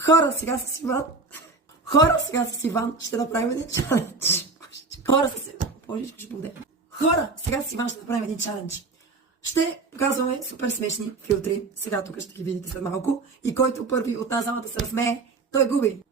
Хора, сега с Иван. Хора, сега с Иван ще направим един чалендж. Хора, с Божичко, ще буде. Хора, сега с Иван ще направим един чалендж. Ще показваме супер смешни филтри. Сега тук ще ги видите след малко. И който първи от тази зала да се разсмее, той губи.